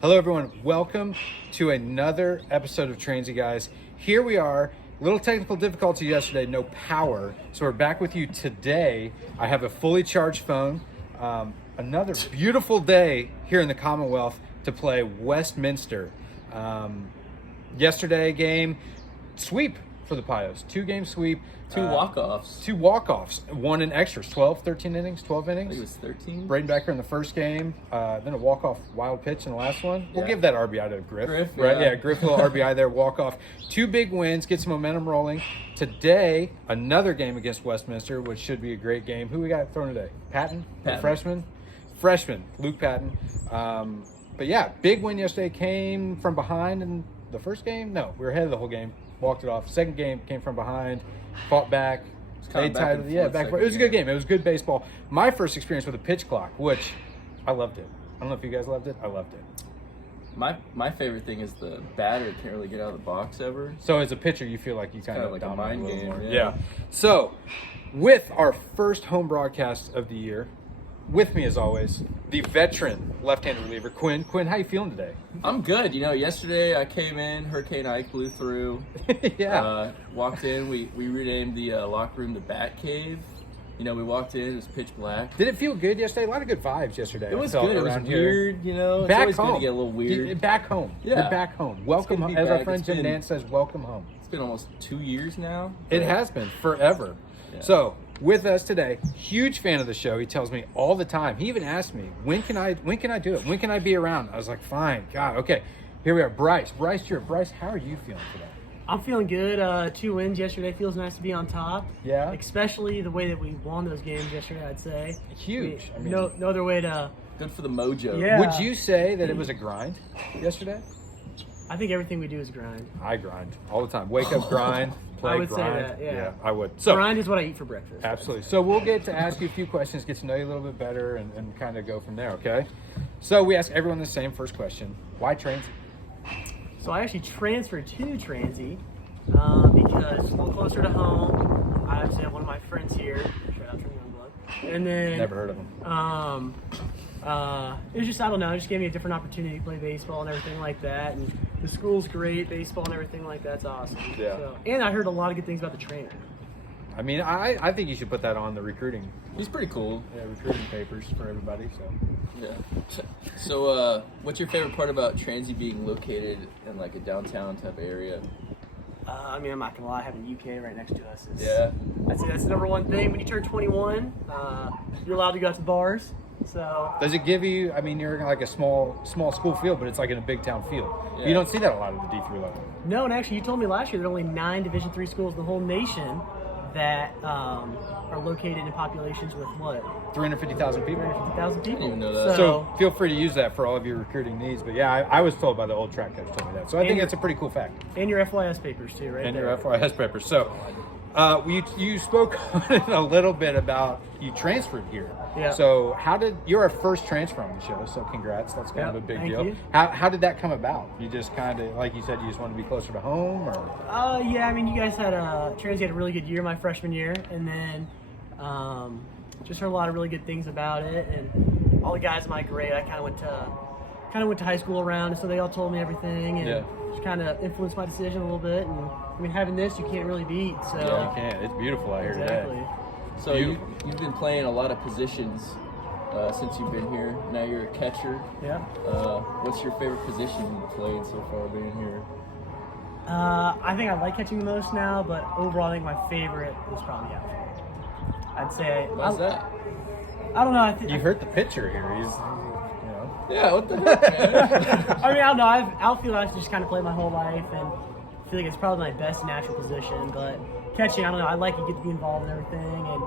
Hello, everyone. Welcome to another episode of Transy Guys. Here we are. Little technical difficulty yesterday, no power. So we're back with you today. I have a fully charged phone. Another beautiful day here in the Commonwealth to play Westminster. Yesterday game, sweep for the Padres. 2-game sweep. Two walk-offs. 2 walk-offs. One in extras. 13 innings, 12 innings. I think it was 13. Braden Becker in the first game. Then a walk-off wild pitch in the last one. We'll Yeah. give that RBI to Griff. Right? Yeah, Griff, little RBI there, walk-off. 2 big wins, get some momentum rolling. Today, another game against Westminster, which should be a great game. Who we got thrown today? Patton? The freshman, Luke Patton. But yeah, big win yesterday. Came from behind in the first game. No, we were ahead of the whole game. Walked it off. Second game came from behind, fought back. They tied it. Yeah, back. It was a good game. It was good baseball. My first experience with a pitch clock, which I loved it. I don't know if you guys loved it. I loved it. My favorite thing is the batter can't really get out of the box ever. So as a pitcher, you feel like you kind of like dominate a mind little game. more. Yeah. So with our first home broadcast of the year, with me as always, the veteran left-handed reliever, Quinn. Quinn, how you feeling today? I'm good. You know, yesterday I came in, Hurricane Ike blew through. Yeah. Walked in, we renamed the locker room the Bat Cave. You know, we walked in, it was pitch black. Did it feel good yesterday? A lot of good vibes yesterday. It was I felt good. It was around here. weird, you know. It's Back always home. good to get a little weird. Back home. Yeah. You're back home. Welcome good home. to be As our back. friend It's Jim been- Dan says, welcome home. It's been almost 2 years now. It has been forever. Yeah. So with us today, huge fan of the show. He tells me all the time. He even asked me, when can I do it? When can I be around? I was like, fine. God, okay. Here we are. Bryce Dreher. Bryce, how are you feeling today? I'm feeling good. 2 wins yesterday. Feels nice to be on top. Yeah. Especially the way that we won those games yesterday, I'd say. Huge. I mean, No other way to... Good for the mojo. Yeah. would you say that it was a grind yesterday? I think everything we do is grind. I grind all the time. Wake up, grind, play, I would say grind. that, yeah. I would. So Grind is what I eat for breakfast. absolutely. So we'll get to ask you a few questions, get to know you a little bit better, and kind of go from there, okay? So we ask everyone the same first question. Why Transy? So I actually transferred to Transy because it's a little closer to home. I actually have one of my friends here. Shout out to Youngblood. And then... Never heard of him. It was just, I don't know, it just gave me a different opportunity to play baseball and everything like that. And the school's great, baseball and everything like that's awesome. Yeah. So, and I heard a lot of good things about the trainer. I mean, I think you should put that on the recruiting He's pretty cool. recruiting papers for everybody. So Yeah. So, what's your favorite part about Transy being located in like a downtown type area? I mean, I'm not gonna lie, having UK right next to us is, Yeah. I'd say that's the number one thing. When you turn 21, you're allowed to go out to bars. So does it give you? I mean, you're in like a small school field, but it's like in a big town field. Yeah. You don't see that a lot at the D3 level. no, and actually, you told me last year there are only 9 Division III schools in the whole nation that are located in populations with what, 350,000 people. 1,000 people. even know that. So feel free to use that for all of your recruiting needs. But yeah, I was told by the old track coach told me that. So I think that's a pretty cool fact. And your FYS papers too, right? And there. your FYS papers. So you spoke a little bit about you transferred here. Yeah. So you're our first transfer on the show, so congrats. That's kind of a big thank deal. you. How did that come about? You just kind of, like you said, you just wanted to be closer to home, or? Yeah, I mean, you guys had Transy had a really good year my freshman year, and then just heard a lot of really good things about it, and all the guys in my grade I kind of went to high school around, and so they all told me everything, and just kind of influenced my decision a little bit. And I mean, having this, you can't really beat. So You can't. It's beautiful out here exactly. today. So you've been playing a lot of positions since you've been here. Now you're a catcher. Yeah. What's your favorite position you've played so far being here? I think I like catching the most now, but overall, I think my favorite is probably outfield. I'd say. Why's that? I don't know. I think You hurt the pitcher here. He's, you know. Yeah, what the heck, man? I mean, I don't know. Outfield I've just kind of played my whole life, and I feel like it's probably my best natural position. But catching, I don't know. I like you get to be involved in everything, and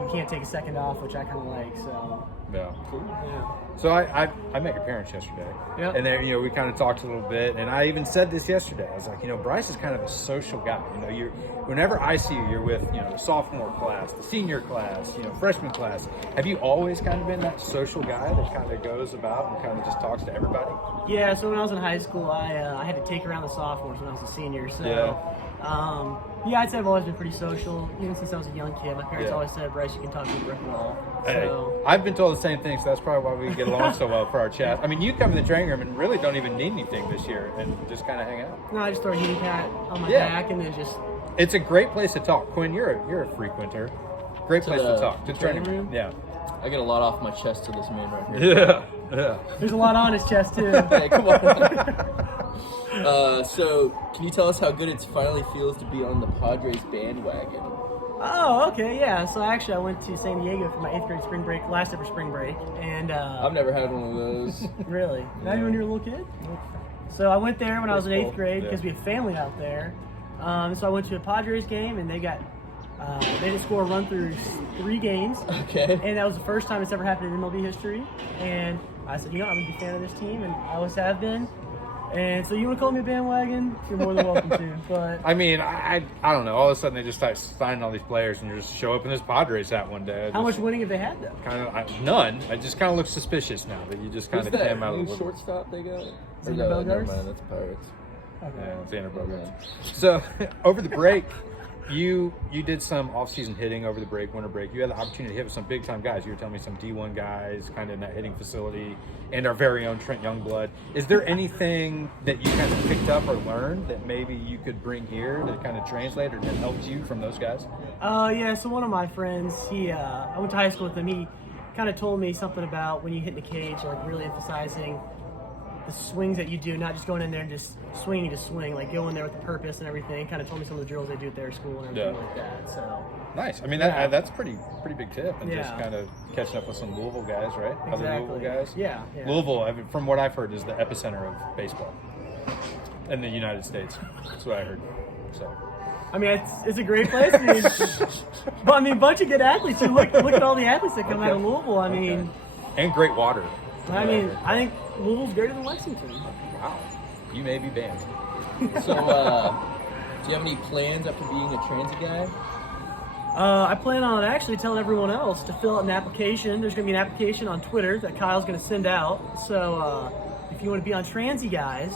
you can't take a second off, which I kind of like. So Yeah. Cool. yeah. So I met your parents yesterday. Yeah. And then, we kind of talked a little bit, and I even said this yesterday. I was like, Bryce is kind of a social guy. Whenever I see you, you're with, the sophomore class, the senior class, freshman class. Have you always kind of been that social guy that kind of goes about and kind of just talks to everybody? Yeah. So when I was in high school, I had to take around the sophomores when I was a senior. So Yeah. Yeah, I'd say I've always been pretty social, even since I was a young kid. My parents Yeah. always said, Bryce, you can talk to a brick wall. Hey, So, I've been told the same thing, so that's probably why we get along so well for our chat. I mean, you come to the training room and really don't even need anything this year and just kind of hang out. no, I just throw a heating pad on my Yeah. back and then just. It's a great place to talk. Quinn, you're a frequenter. Great place to talk. To the training room? Yeah. I get a lot off my chest to this man right here. Yeah. There's a lot on his chest, too. Hey, come on. So, can you tell us how good it finally feels to be on the Padres bandwagon? Oh, okay, yeah. So actually, I went to San Diego for my 8th grade spring break, last ever spring break, and I've never had one of those. really, not even when you were a little kid. So I went there when I was in 8th grade Yeah. because we had family out there. So I went to a Padres game, and they didn't score a run through 3 games, Okay. and that was the first time it's ever happened in MLB history. And I said, I'm gonna be a fan of this team, and I always have been. And so you want to call me a bandwagon? You're more than welcome to. But I mean, I don't know. All of a sudden, they just start signing all these players and just show up in this Padres hat one day. how much winning have they had, though? Kind of none. It just kind of looks suspicious now that you just kind Who's of that came out of new the woodwork. shortstop they got? Xander Never Bogaerts? mind, that's Pirates. Yeah, Xander Bogaerts. Yeah. So over the break, you did some off-season hitting over the break, winter break. You had the opportunity to hit with some big-time guys. You were telling me some D1 guys, kind of in that hitting facility, and our very own Trent Youngblood. Is there anything that you kind of picked up or learned that maybe you could bring here to kind of translate or that helped you from those guys? Yeah, so one of my friends, I went to high school with him. He kind of told me something about when you hit in the cage, like really emphasizing the swings that you do, not just going in there and just swinging to swing, like go in there with a purpose and everything. Kind of told me some of the drills they do at their school and everything like that. So Nice. I mean, Yeah. that's pretty big tip, and just Yeah. kind of catching up with some Louisville guys, right? Other Louisville exactly. guys. Yeah. Louisville, I mean, from what I've heard, is the epicenter of baseball in the United States. That's what I heard. So. I mean, it's a great place. I mean, but I mean, bunch of good athletes too. Look at all the athletes that come out of Louisville. I mean, And great water. I think Louisville's greater than Lexington. Wow. You may be banned. So, do you have any plans after being a Transy guy? I plan on actually telling everyone else to fill out an application. There's going to be an application on Twitter that Kyle's going to send out. So if you want to be on Transy Guys,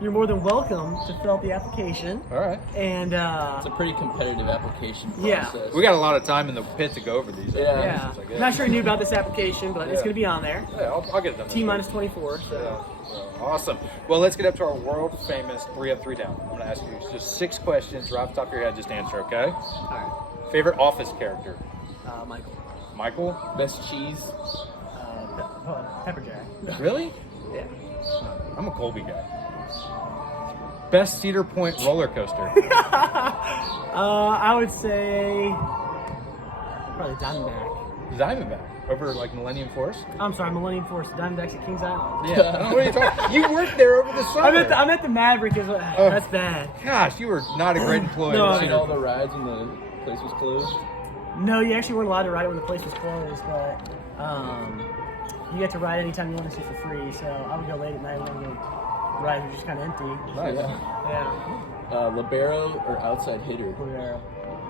you're more than welcome to fill out the application. All right. And It's a pretty competitive application Yeah. process. We got a lot of time in the pit to go over these. Yeah. applications, I guess. I'm not sure you knew about this application, but it's going to be on there. Yeah, I'll get it done. T minus 24. So. Yeah. Awesome. Well, let's get up to our world famous 3 up, 3 down. I'm going to ask you just 6 questions right off the top of your head. Just answer, okay? All right. Favorite Office character? Michael. Michael? Best cheese? Pepper Jack. Really? Yeah. I'm a Colby guy. Best Cedar Point roller coaster? I would say probably Diamondback. Diamondback. Over like Millennium Force? I'm sorry, Millennium Force. Diamondbacks at Kings Island. Yeah. I don't know what are you talking. You worked there over the summer. I'm at the Maverick. That's bad. Gosh, you were not a great employee. No, at I Seen Cedar all the rides when the place was closed? No, you actually weren't allowed to ride it when the place was closed, but you get to ride anytime you want to see for free. So I would go late at night when the rides were just kind of empty. Nice. Yeah. Libero or outside hitter? Libero.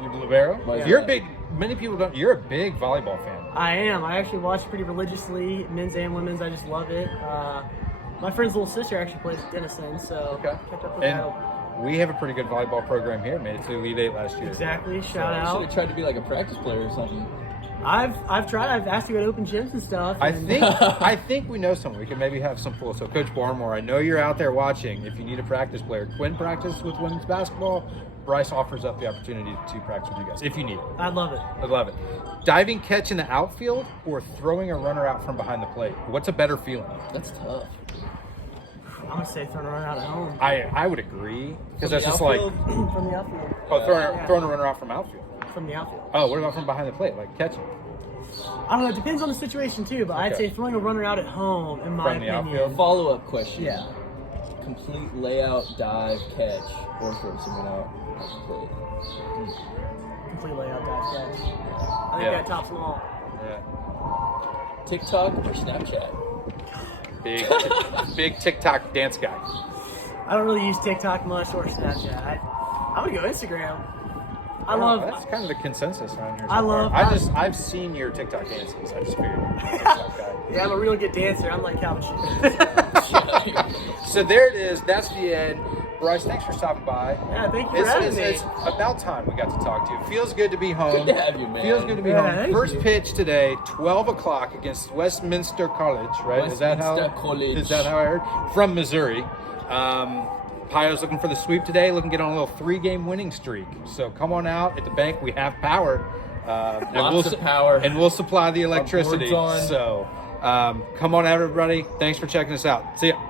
You libero? Yeah. You're a big. Many people don't. You're a big volleyball fan. I am. I actually watch pretty religiously, men's and women's. I just love it. My friend's little sister actually plays at Denison, so kept up with And that. we have a pretty good volleyball program here. Made it to the Elite 8 last year. Exactly. Shout You should out. have tried to be like a practice player or something. I've tried. I've asked to go to open gyms and stuff. I and- think we know someone. We can maybe have some pull. So Coach Barmore, I know you're out there watching. If you need a practice player, Quinn practices with women's basketball. Bryce offers up the opportunity to practice with you guys if you need it. I'd love it. I love it. Diving catch in the outfield or throwing a runner out from behind the plate. What's a better feeling? That's tough. I'm gonna say throwing a run out at home I would agree because From that's the just like outfield? from the outfield. throwing a runner out from outfield. From the outfield. Oh, what about from behind the plate, like catching? I don't know. It depends on the situation too, but I'd Okay. say throwing a runner out at home, in my From the opinion. outfield? Follow-up question. Yeah. Complete layout, dive, catch, or throw someone out of the plate. Complete layout, dive catch. I think Yeah. that tops them all. Yeah. TikTok or Snapchat? Big TikTok dance guy. I don't really use TikTok much or Snapchat. I'm gonna go Instagram. I Well, love. that's kind of the consensus around here. So I love- far. I've seen your TikTok dances. I just figured you're a TikTok guy. Yeah, I'm a real good dancer. I'm like Calvin Shoes. So there it is. That's the end. Bryce, thanks for stopping by. Yeah, thank you for having me. It's about time we got to talk to you. Feels good to be home. Good to have you, man. Feels good to be Yeah, home. thank First you. pitch today, 12 o'clock against Westminster College, right? Is that how I heard? From Missouri. Pio's looking for the sweep today, looking to get on a little 3-game winning streak. So come on out. At the bank, we have power. Lots of power. And we'll supply the electricity. board's on. So come on out, everybody. Thanks for checking us out. See ya.